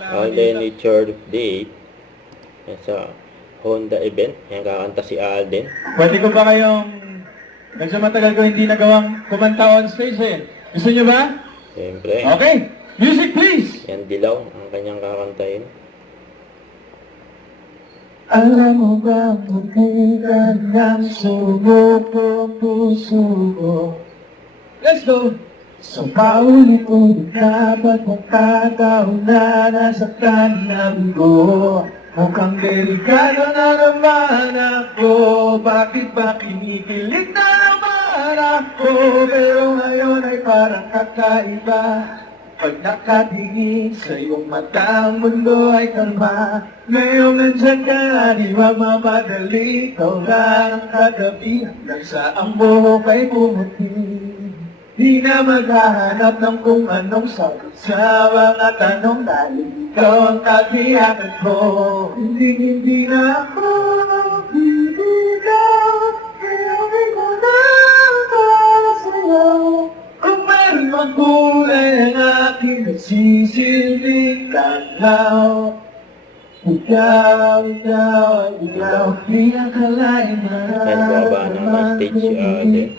Alden Richard Date. Yan sa Honda event. Yan kakanta si Alden. Pwede ko ba kayong, medyo matagal ko hindi nagawang kumanta on stage eh. Gusto nyo ba? Siyempre. Okay, music please! Yan Dilaw ang kanyang kakantahin. Alam mo ba magkailan ng sumuko puso ko? Let's go! So paulit-ulit na ba't magkataon na nasaktan ng ko? Mukhang delikado na naman ako. Bakit ba kinikilig na naman ako? Pero ngayon ay parang kakaiba. Pag nakatingin sa iyong mata, ang mundo ay kalma. Ngayon nandyan ka na, di mamadali. Ikaw lang ang kagabi hanggang sa ang buhok ay pumuti. Di na maghahanap ng kung anong sagot sa mga tanong dahil ikaw ang katiyakan ko. Hindi na ako bibitaw, gawin ko na para sa'yo. Kung meron mang kulay ang aking nagsisilbing tanaw. Ikaw, di akalain Yan, baba na ng stage si Alden.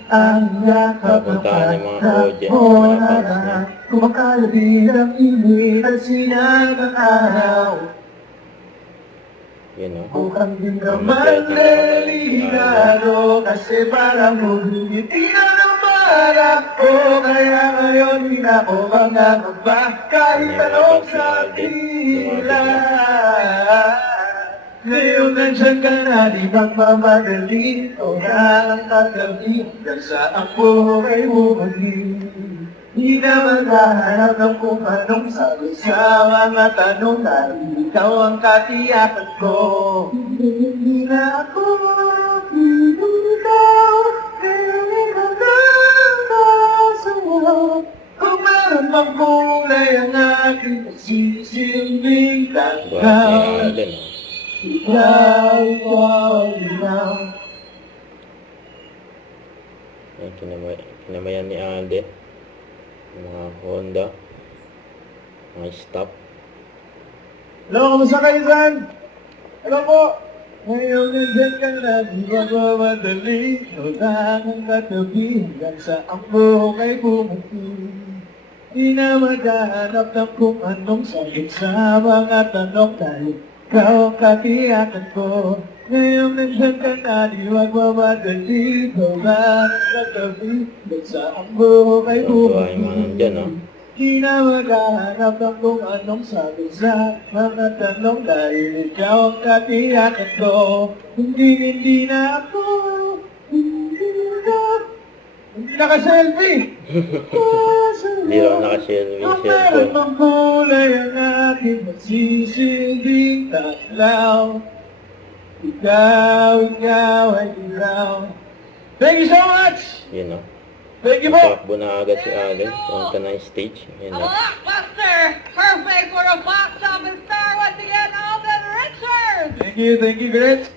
Napuntahan yung mga audience, mo mga fans niya. kumakalabid ang init at sinagang araw. Yan o. Mukhang di naman delikado kasi parang hindi na naman ako. Kaya ngayon di na ako mangangamba kahit anong sakila. Ngayon nandyan ka na, di magmamadali. Ikaw na ang kagabi hanggang sa ang buhok ay bumalik. Di na maghahanap ng kung anong sagot sa mga tanong dahil ikaw ang katiyakan ko. Hindi na ako bibitaw, gawin ko lang sa'yo. Kung meron mang kulay ang aking nagsisilbing Buhat ni tanaw. Alden. Ikaw. Yan, kinamayan ni Alden. Mga Honda. Mga stop. Hello, kamusta kayo dyan? Hello po. Ngayon nandyan ka na, di magmamadali. Ikaw lang ang katabi hanggang sa ang buhok ay bumati. Di na maghahanap ng kung anong sakit sa mga tanong dahil ikaw ang katiyakan ko. Ngayon nandyan ka na, di magmamadali. Ikaw lang ang katabi hanggang sa ang buhok ay Tuwa yung mga bumati. nandyan, no? Di na maghahanap ng kung anong sabi sa mga tanong dahil ikaw ang katiyakan ko. Hindi na ako, hindi naka-selfie. Hindi raw naka-share yung Ang meron cellphone. mang kulay ang aking magsisilbing taglaw. Ikaw ay ikaw. Thank you so much! Yan o. Thank you po! Takbo na agad si Alden. Punta na yung stage. Yan A o. blockbuster! Perfect for a box office star once again, Alden Richards! Thank you, Gretz!